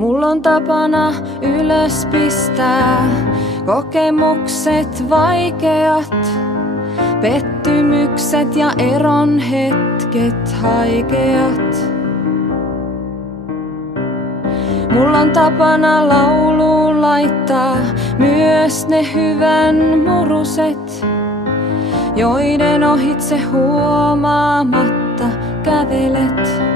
Mulla on tapana ylös pistää kokemukset vaikeat, pettymykset ja eron hetket haikeat. Mulla on tapana lauluun laittaa myös ne hyvän muruset, joiden ohitse huomaamatta kävelet.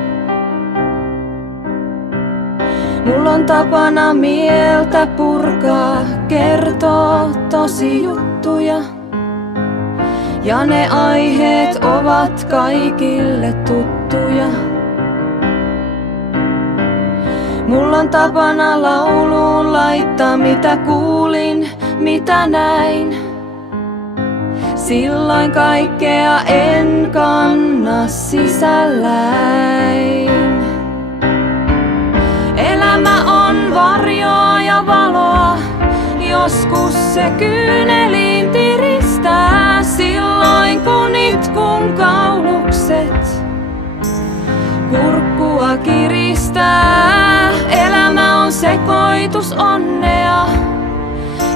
Mulla on tapana mieltä purkaa, kertoo tosi juttuja, ja ne aiheet ovat kaikille tuttuja. Mulla on tapana lauluun laittaa mitä kuulin, mitä näin. Silloin kaikkea en kanna sisälläin. Elämä on varjoa ja valoa, joskus se kyyneliin tiristää. Silloin kun itkun kaulukset kurkkua kiristää. Elämä on sekoitus onnea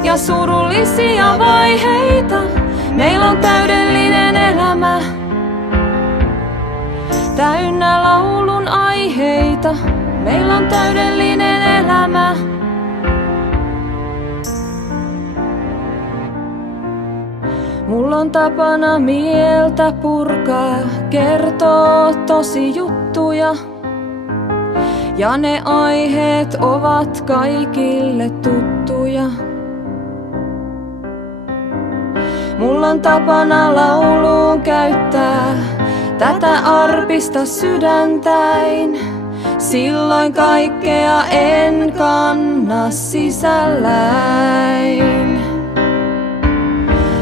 ja surullisia vaiheita. Meillä on täydellinen elämä, täynnä laulun aiheita. Meillä on täydellinen elämä. Mulla on tapana mieltä purkaa, kertoo tosi juttuja, ja ne aiheet ovat kaikille tuttuja. Mulla on tapana lauluun käyttää tätä arpista sydäntäin. Silloin kaikkea en kanna sisälläin.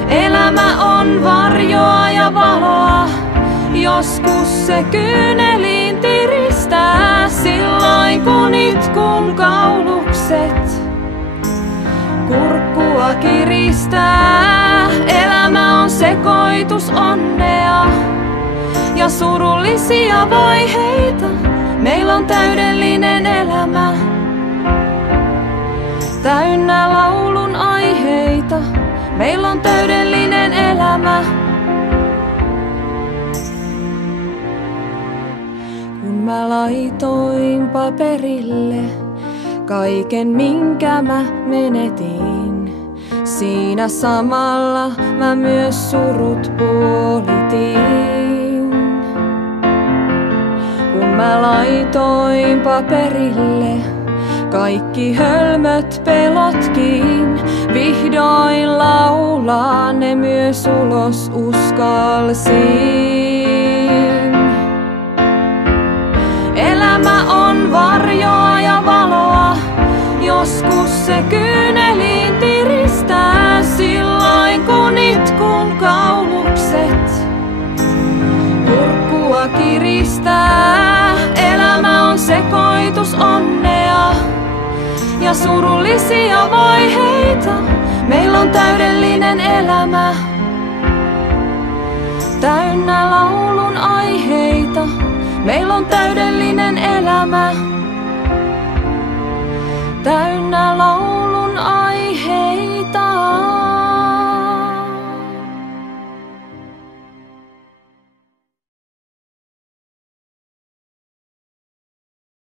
Elämä on varjoa ja valoa, joskus se kyyneliin tiristää. Silloin kun itkun kaulukset kurkkua kiristää. Elämä on sekoitus onnea ja surullisia vaiheita. Meillä on täydellinen elämä, täynnä laulun aiheita. Meillä on täydellinen elämä. Kun mä laitoin paperille kaiken minkä mä menetin, siinä samalla mä myös surut puolitin. Kun mä laitoin paperille kaikki hölmöt pelotkin, vihdoin laulaa ne myös ulos uskalsin. Elämä on varjoa ja valoa, joskus se kyyneliin tiristää. Silloin kun itkun kaulukset kurkkua kiristää. Elämä on sekoitus onnea ja surullisia vaiheita. Meillä on täydellinen elämä, täynnä laulun aiheita. Meillä on täydellinen elämä.